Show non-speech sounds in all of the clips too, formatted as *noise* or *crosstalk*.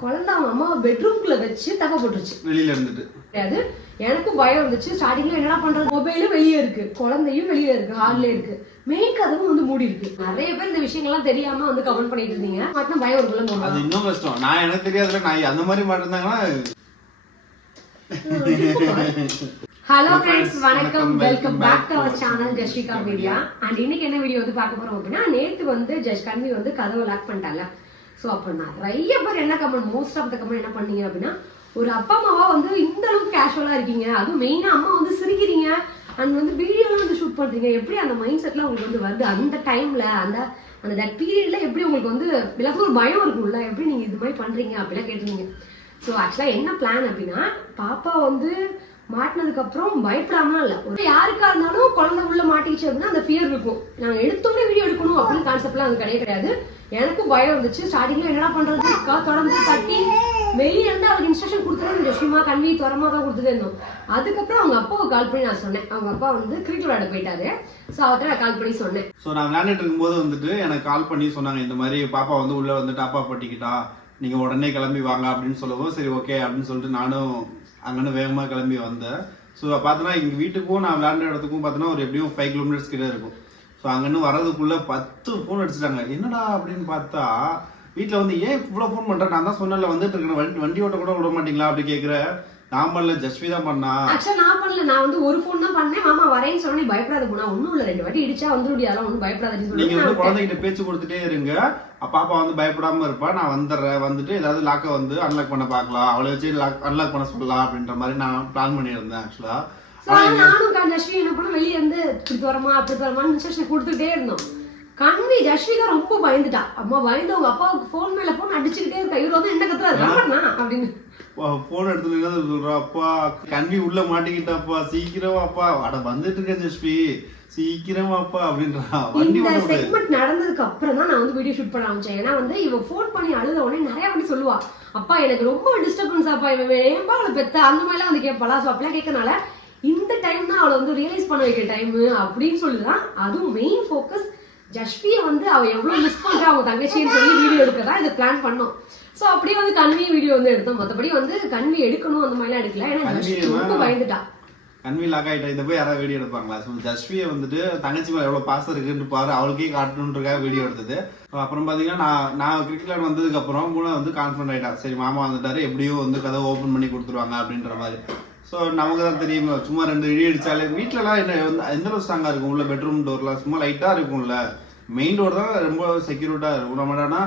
குழந்தை அவங்க அம்மாவை பெட்ரூம்குள்ள வச்சு தப்ப போட்டுருச்சு. வெளியில இருந்துட்டு. கிடையாது. எனக்கும் பயம் இருந்துச்சு. ஸ்டார்டிங்ல என்னடா பண்றது? மொபைலும் வெளியே இருக்கு. குழந்தையும் வெளியில இருக்கு. ஹால்ல இருக்கு. மெயின் கதவும் வந்து மூடி இருக்கு. நிறைய பேர் இந்த விஷயங்கள்லாம் தெரியாம வந்து கமெண்ட் பண்ணிட்டு இருந்தீங்க. மட்டும் பயம் இருக்குல்ல அது இன்னும் கஷ்டம். நான் எனக்கு தெரியாதுல நான் அந்த மாதிரி மாட்டிருந்தாங்கன்னா ஹலோ ஃப்ரெண்ட்ஸ் வணக்கம். Welcome back to our channel Jaswika media and இன்னைக்கு என்ன வீடியோ வந்து பார்க்க போறோம் அப்படின்னா நேத்து வந்து ஜஸ்ட் கன்வி வந்து கதவை லாக் பண்ணிட்டாங்க. ஸோ அப்போ நிறைய பேர் என்ன comment most of the comment என்ன பண்ணீங்க அப்படின்னா ஒரு அப்பா அம்மாவா வந்து இந்த அளவுக்கு கேஷுவலா இருக்கீங்க. அதுவும் மெயினா அம்மா வந்து சிரிக்கிறீங்க. அண்ட் வந்து வீடியோலாம் வந்து ஷூட் பண்றீங்க. எப்படி அந்த மைண்ட் செட்லாம் உங்களுக்கு வந்து வருது? அந்த டைம்ல அந்த அந்த தட் பீரியட்ல எப்படி உங்களுக்கு வந்து எல்லாத்துக்கும் ஒரு பயம் இருக்கும்ல? எப்படி நீங்க இது மாதிரி பண்றீங்க அப்படிலாம் கேட்டிருந்தீங்க. ஸோ ஆக்சுவலாக என்ன பிளான் அப்படின்னா பாப்பா வந்து மாட்டினதுக்கு அப்புறம் பயப்படாமலாம் இல்லை. யாருக்காக யாருக்கா இருந்தாலும் குழந்தை உள்ள அப்படின்னா அந்த ஃபியர் இருக்கும். நாங்கள் எடுத்தோடனே வீடியோ எடுக்கணும் அப்படின்னு கான்செப்ட்லாம் அது கிடையவே கிடையாது. எனக்கும் பயம் இருந்துச்சு. ஸ்டார்டிங்ல என்னடா பண்றது? கா தொடர்ந்து தட்டி வெளியே இருந்து அவருக்கு இன்ஸ்ட்ரக்ஷன் கொடுத்துட்டு ஜஸ்விமா கண்ணி துறமா தான் கொடுத்துட்டே இருந்தோம். அதுக்கப்புறம் அவங்க அப்பாவை கால் பண்ணி நான் சொன்னேன். அவங்க அப்பா வந்து கிரிக்கெட் விளையாட போயிட்டாரு. ஸோ அவர்கிட்ட நான் கால் பண்ணி சொன்னேன். ஸோ நான் விளையாண்டுட்டு இருக்கும்போது வந்துட்டு எனக்கு கால் பண்ணி சொன்னாங்க இந்த மாதிரி பாப்பா வந்து உள்ள வந்து டாப்பா பட்டிக்கிட்டா நீங்க உடனே கிளம்பி வாங்க அப்படின்னு சொல்லவும் சரி ஓகே அப்படின்னு சொல்லிட்டு நானும் அங்கன்னு வேகமா கிளம்பி வந்தேன். ஸோ பார்த்தோன்னா எங்க வீட்டுக்கும் நான் விளையாண்ட இடத்துக்கும் பார்த்தோன்னா ஒரு எப்படியும் ஃபைவ் கிலோமீட்டர்ஸ் கிட்ட இருக்கும். ஸோ அங்கன்னு வரதுக்குள்ள பத்து ஃபோன் அடிச்சிட்டாங்க. என்னடா அப்படின்னு பார்த்தா வீட்டில் வந்து ஏன் இவ்வளோ ஃபோன் பண்றேன் நான் தான் சொன்னல வந்துட்டு இருக்கேன். வண்டி வண்டி ஓட்ட கூட விட மாட்டீங்களா? அப்படி கேட்குற நான் பண்ணல ஜஸ்வி தான் பண்ணா. ஆக்சுவலா நான் பண்ணல. நான் வந்து ஒரு ஃபோன் தான் பண்ணேன். மாமா வரேன்னு சொன்னே பயப்படாத போனா ஒன்றும் இல்லை ரெண்டு வாட்டி இடிச்சா வந்துருடி அதெல்லாம் ஒன்றும் பயப்படாதுன்னு நீங்க வந்து குழந்தைகிட்ட பேச்சு கொடுத்துட்டே இருங்க. பாப்பா வந்து பயப்படாம இருப்பா. நான் வந்துடுறேன். வந்துட்டு ஏதாவது லாக்க வந்து அன்லாக் பண்ண பார்க்கலாம். அவளை வச்சு அன்லாக் பண்ண சொல்லலாம் அப்படின்ற மாதிரி நான் பிளான் பண்ணியிருந்தேன் ஆக்சுவலா So, நானும் கண் ஜஸ்வி என்ன பண்ண வெளியே இருந்து இப்படி வரமா அப்படி இன்ஸ்ட்ரக்ஷன் கொடுத்துட்டே இருந்தோம். கண்வி ஜஸ்வி தான் ரொம்ப பயந்துட்டா. அம்மா பயந்து அவங்க அப்பாவுக்கு ஃபோன் மேல ஃபோன் அடிச்சுக்கிட்டே இருக்கா. இவர் வந்து என்ன கத்துறாரு? ராமண்ணா அப்படின்னு. போன் எடுத்து சொல்றா அப்பா கண்வி உள்ள மாட்டிக்கிட்டாப்பா. சீக்கிரம் அப்பா அட வந்துட்டு இருக்கேன் ஜஸ்வி சீக்கிரம் அப்பா அப்படின்றா. வண்டி இந்த. செக்மெண்ட் நடந்ததுக்கு அப்புறம் தான் நான் வந்து வீடியோ ஷூட் பண்ண ஆரம்பிச்சேன். ஏன்னா வந்து இவ ஃபோன் பண்ணி அழுத உடனே நிறைய வாட்டி சொல்லுவா. அப்பா எனக்கு ரொம்ப டிஸ்டர்பன்ஸ் அப்பா. இவன் ஏன்பா அவளை பெத்த? அந்த மாதிரிலாம் வந்து கேட்பாளா ஸோ அப்படிலாம் கேட்கறனால இந்த டைம் தான் அவளை வந்து ரியலைஸ் பண்ண வைக்கிற டைம் அப்படின்னு சொல்லிதான் அதுவும் மெயின் ஃபோக்கஸ் ஜஸ்வியை வந்து அவ எவ்வளவு மிஸ் பண்றா அவங்க தங்கச்சின்னு சொல்லி வீடியோ எடுக்க தான் இதை பிளான் பண்ணோம். ஸோ அப்படியே வந்து கன்வி வீடியோ வந்து எடுத்தோம். மற்றபடி வந்து கன்வி எடுக்கணும் அந்த மாதிரிலாம் எடுக்கல. ஏன்னா கன்வி ஜஸ்வி ரொம்ப. பயந்துட்டா. கண்வி லாக் ஆயிட்டா. இதை போய் யாராவது வீடியோ எடுப்பாங்களா? ஸோ ஜஸ்வியை வந்துட்டு தங்கச்சி மேல எவ்வளவு பாசம் இருக்குன்னு பாரு. அவளுக்கே காட்டணுன்றக்காக வீடியோ எடுத்தது. அப்புறம் பாத்தீங்கன்னா நான் நான் கிரிக்கெட் விளையாட வந்ததுக்கு அப்புறம் மூணு வந்து கான்ஃபிடன்ட் ஆயிட்டா. சரி மாமா வந்துட்டாரு. எப்படியும் வந்து கதவை ஓப்பன் பண்ணி கொடுத்துருவாங்க அப்படின்ற மாதிரி. ஸோ நமக்கு தான் தெரியும் சும்மா ரெண்டு இடி அடிச்சாலே வீட்டிலலாம் என்ன எந்த அளவு ஸ்ட்ராங்கா இருக்கும்? உள்ள பெட்ரூம் டோர்லாம் சும்மா லைட்டா இருக்கும்ல? மெயின் டோர் தான் ரொம்ப செக்யூரிட்டா இருக்கும். நம்ம என்னன்னா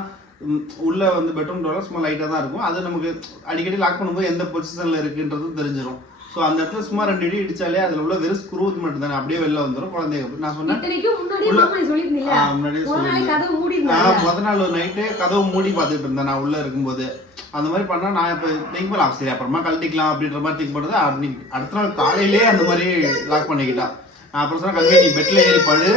உள்ள வந்து பெட்ரூம் டோர்லாம் சும்மா லைட்டா தான் இருக்கும். அது நமக்கு அடிக்கடி லாக் பண்ணும்போது எந்த பொசிஷன்ல இருக்குன்றது தெரிஞ்சிடும் ஸோ அந்த இடத்துல சும்மா ரெண்டு இடி இடிச்சாலே அதுல உள்ள வெறும் ஸ்க்ரூ மட்டும் தானே அப்படியே வெளில வந்துடும் குழந்தைங்க. நான் சொன்னேன் முன்னாடியே மூடி நான் முத நாள் நைட்டு கதவு மூடி பார்த்துட்டு இருந்தேன் நான் உள்ள இருக்கும்போது. அந்த மாதிரி பண்ணா நான் இப்ப திங்க் பண்ணலாம். சரி அப்புறமா கழட்டிக்கலாம் அப்படின்ற மாதிரி திங்க் அன்னைக்கு அடுத்த நாள் காலையிலேயே அந்த மாதிரி லாக் பண்ணிக்கிட்டா. நான் அப்புறம் சொன்னா கல்வி நீ பெட்ல ஏறி படு.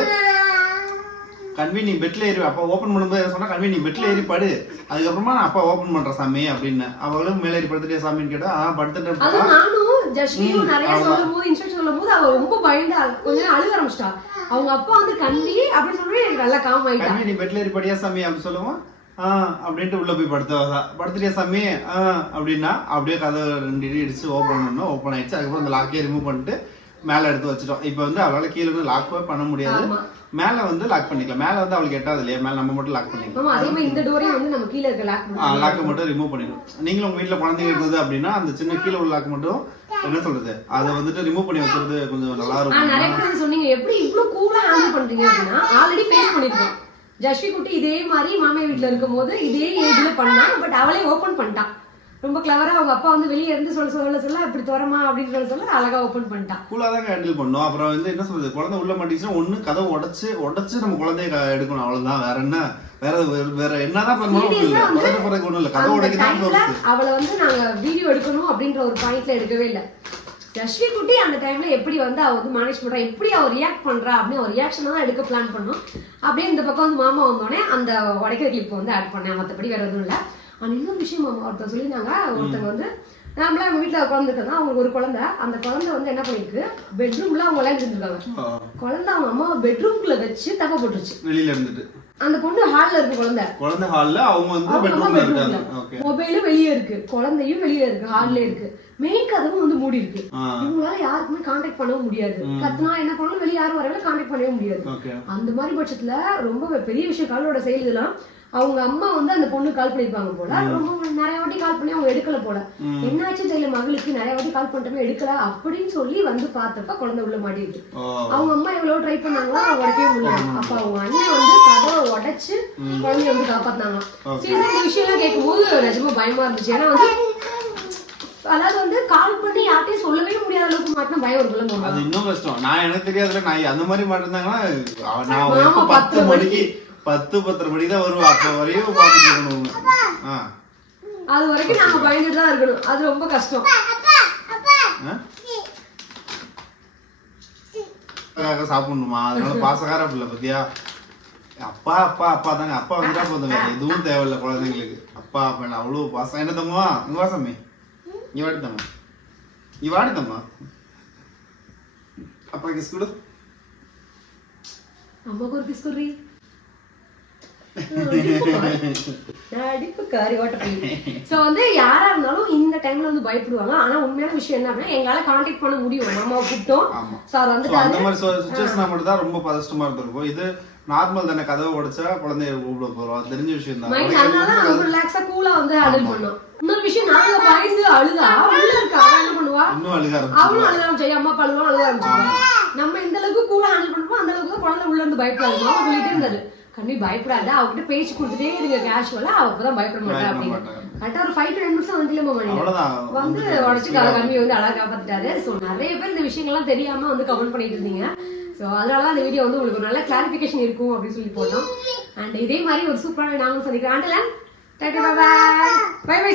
கல்வி நீ பெட்ல ஏறி அப்பா ஓபன் பண்ணும்போது என்ன சொன்னா கல்வி நீ பெட்ல ஏறி படு. அதுக்கப்புறமா நான் அப்பா ஓபன் பண்றேன் சாமி அப்படின்னு. அவளும் மேலே ஏறி படுத்துட்டே சாமின்னு கேட்டா ஆ படுத்துட்டேன் நானும் ஜஸ்டியும் நிறைய. சொல்லும் போது இன்ஸ்ட்ரக்ஷன் சொல்லும் போது அவ ரொம்ப பயந்து கொஞ்ச நேரம் அழுக ஆரம்பிச்சிட்டா. அவங்க அப்பா வந்து கண்டி அப்படின்னு சொல்லி நல்லா காம் ஆயிட்டா. நீ பெட்ல ஏறி படியா சாமி அப்படி சொல்லுவோம். ஆ அப்படின்ட்டு உள்ள போய் படுத்தவதா படுத்துட்டியா சாமி? ஆ அப்படின்னா அப்படியே கதவை ரெண்டு இடி இடிச்சு ஓப்பன் பண்ணோம் ஓப்பன் ஆயிடுச்சு. அதுக்கப்புறம் அந்த லாக்கே ரிமூவ் பண்ணிட்டு மேல எடுத்து வச்சிட்டோம். இப்போ வந்து அவளால கீழே இருந்து லாக்கே பண்ண முடியாது. மேல வந்து லாக் பண்ணிக்கலாம். மேல வந்து அவளுக்கு எட்டாது இல்லையா? மேல நம்ம மட்டும் லாக் பண்ணிக்கலாம். அதே மாதிரி இந்த டோரையும் வந்து நம்ம கீழே இருக்க லாக் லாக்கை மட்டும் ரிமூவ் பண்ணிடணும். நீங்களும் உங்க வீட்ல குழந்தைங்க இருந்தது அப்படின்னா அந்த சின்ன கீழே உள்ள லாக் மட்டும் என்ன சொல்றது? அதை வந்துட்டு ரிமூவ் பண்ணி வச்சுறது கொஞ்சம் நல்லா ஆ நிறைய இருக்கும் பேர் வந்து சொன்னீங்க எப்படி இவ்வளவு கூலா ஹேண்டில் பண்றீங்க அப்படின்னா ஆல்ரெடி ஃபேஸ் பண்ணிருக்கோம். ஜஸ்வி குட்டி இதே மாதிரி மாமியார் வீட்ல இருக்கும்போது இதே ஏஜ்ல பண்ணா பட் அவளே ஓபன் பண்ணிட்டான். ரொம்ப கிளவரா அவங்க அப்பா வந்து வெளியே இருந்து சொல்ல சொல்ல சொல்ல இப்படி துறமா அப்படின்னு சொல்ல சொல்ல அழகா ஓபன் பண்ணிட்டான். கூலா தான் ஹேண்டில் பண்ணோம். அப்புறம் வந்து என்ன சொல்றது குழந்தை உள்ள மாட்டிச்சுன்னா ஒண்ணு கதவை உடைச்சு உடைச்சு நம்ம குழந்தைய எடுக்கணும். அவ்வளவுதான். வேற என்ன? வேற வேற- என்னதான் பண்ணணும் குழந்தை பிறகு ஒண்ணும் இல்ல. கதவை உடைக்க தான் அவளை வந்து நாங்க வீடியோ எடுக்கணும் அப்படின்ற ஒரு பாயிண்ட்ல எடுக்கவே இல்லை. ரஷ்மி குட்டி அந்த டைம்ல எப்படி வந்து அவ வந்து மேனேஜ் பண்றா எப்படி அவ ரியாக்ட் பண்றா அப்படின்னு ஒரு ரியாக்ஷன் தான் எடுக்க பிளான் பண்ணோம். அப்படியே இந்த பக்கம் வந்து மாமா வந்தோடனே அந்த உடைக்கிற கிளிப் வந்து ஆட் பண்ணேன். மற்றபடி வேற எதுவும் இல்லை. ஆனா இன்னொரு விஷயம் மாமா ஒருத்தர் சொல்லியிருந்தாங்க. ஒருத்தங்க வந்து நாமளா அவங்க வீட்டுல குழந்தை இருக்கா அவங்களுக்கு ஒரு குழந்தை. அந்த குழந்தை வந்து என்ன பண்ணிருக்கு? பெட்ரூம்ல அவங்க விளையாண்டுட்டு இருக்காங்க குழந்தை அவங்க அம்மாவை பெட்ரூம்குள்ள வச்சு தப்ப போட்டுருச்சு. வெளியில இருந்துட்டு. அந்த பொண்ணு ஹால்ல இருக்கு குழந்தை. குழந்தை ஹால்ல அவங்க வந்து பெட்ரூம்ல. இருக்காங்க. ஓகே மொபைலும் வெளியே இருக்கு. குழந்தையும் வெளியே இருக்கு. ஹால்ல இருக்கு. மெயின் கதவும் வந்து மூடி இருக்கு. இவங்களால யாருக்குமே காண்டாக்ட் பண்ணவும் முடியாது. கத்துனா என்ன பண்ணணும்? வெளியே யாரும் வரவே காண்டாக்ட் பண்ணவே முடியாது. அந்த மாதிரி பட்சத்துல ரொம்ப பெரிய விஷயம் காலோட செயல் இதெல்லாம். அவங்க அம்மா வந்து அந்த பொண்ணு கால் பண்ணிருப்பாங்க போல. ரொம்ப நிறைய வாட்டி கால் பண்ணி அவங்க எடுக்கல போல. ம். என்னாச்சு தெரியல மகளுக்கு நிறைய வாட்டி கால் பண்ணிட்டோமே எடுக்கல. அப்படின்னு சொல்லி வந்து பார்த்தப்ப குழந்தை உள்ள ஓ. அவங்க அம்மா எவ்வளவு ட்ரை பண்ணாங்களோ உடைக்கவே முடியல. அப்ப அவங்க அண்ணன் வந்து கதவை உடைச்சு குழந்தைய வந்து காப்பாத்தினாங்க சீரியஸா இந்த விஷயம் எல்லாம் கேட்கும்போது நிஜமா பயமா இருந்துச்சு. ஏன்னா வந்து அதாவது வந்து கால் பண்ணி யார்ட்டையும் சொல்லவே முடியாத அளவுக்கு மாட்டின பயம் இருக்குல்ல அது இன்னும் கஷ்டம். நான் எனக்கு தெரியாதுல நான் அந்த மாதிரி மாட்டிருந்தாங்கன்னா நான் பத்து மணிக்கு பத்து பத்தரை மணிக்கு தான் வருவேன் அப்ப வரையும் பார்த்துட்டு இருக்கணும் ஆ. அது வரைக்கும் நாங்க பயந்துட்டு தான் இருக்கணும். அது ரொம்ப கஷ்டம். சாப்பிடணுமா? அதனால *laughs* பாசக்கார பிள்ளை பத்தியா? அப்பா அப்பா அப்பா தாங்க. அப்பா வந்தா போதும் வேற எதுவும் தேவையில்ல குழந்தைங்களுக்கு. அப்பா அப்பா அவ்வளவு பாசம். என்ன தம்மா இங்க வாசமே நீ வாடி தம்மா நீ வாடி தம்மா அப்பா கிஸ் கொடு. அம்மாக்கு ஒரு கிஸ் சோ வந்து யாரா இருந்தாலும் இந்த டைம்ல வந்து பயப்படுவாங்க. ஆனா உண்மையான விஷயம் என்ன அப்படின்னா எங்களால காண்டாக்ட் பண்ண முடியும். மாமாவை கூப்பிட்டோம். சோ So, வந்துட்டாரு. அந்த மாதிரி சுச்சுவேஷனா மட்டும் தான் ரொம்ப பதஷ்டமா இருந்திருக்கும். இது நார்மல் தானே கதவை உடைச்சா குழந்தைய கூப்பிட போறோம். அது தெரிஞ்ச விஷயம் தான். அதனால ரிலாக்ஸா கூலா வந்து ஹேண்டில் பண்ணோம். இன்னொரு விஷயம் நாங்க பயந்து அழுதா உள்ள இருக்கா? அவ என்ன பண்ணுவா? இன்னும் அழுக அவளும் அழுக ஆரம்பிச்சா அம்மா அப்பா அழுவா அழுக ஆரம்பிச்சிருவா. நம்ம எந்த அளவுக்கு கூலா ஹேண்டில் பண்ணுவோம் அந்த அளவுக்கு குழந்தை உள்ள இருந்து பயப்படாது. மாமா சொல்லிட்டே இருந்தாரு. கண்ணி பயப்படாத. அவகிட்ட பேச்சு கொடுத்துட்டே இருங்க கேஷுவலா அவ அப்பதான் பயப்பட மாட்டா அப்படின்னு. கரெக்டா ஒரு ஃபைவ் டு டென் மினிட்ஸ் வந்து நீங்க அவ்வளவுதான். வந்து உடச்சு கம்மி வந்து அழகா காப்பாத்திட்டாரு. ஸோ நிறைய பேர் இந்த விஷயங்கள்லாம் தெரியாம வந்து கமெண்ட் பண்ணிட்டு இருந்தீங்க. ஸோ அதனால தான் இந்த வீடியோ வந்து உங்களுக்கு ஒரு நல்ல கிளாரிஃபிகேஷன் இருக்கும் அப்படின்னு சொல்லி போட்டோம். அண்ட் இதே மாதிரி ஒரு சூப்பரான நாங்களும் சந்திக்கிறேன். ஆண்டலன் பை பை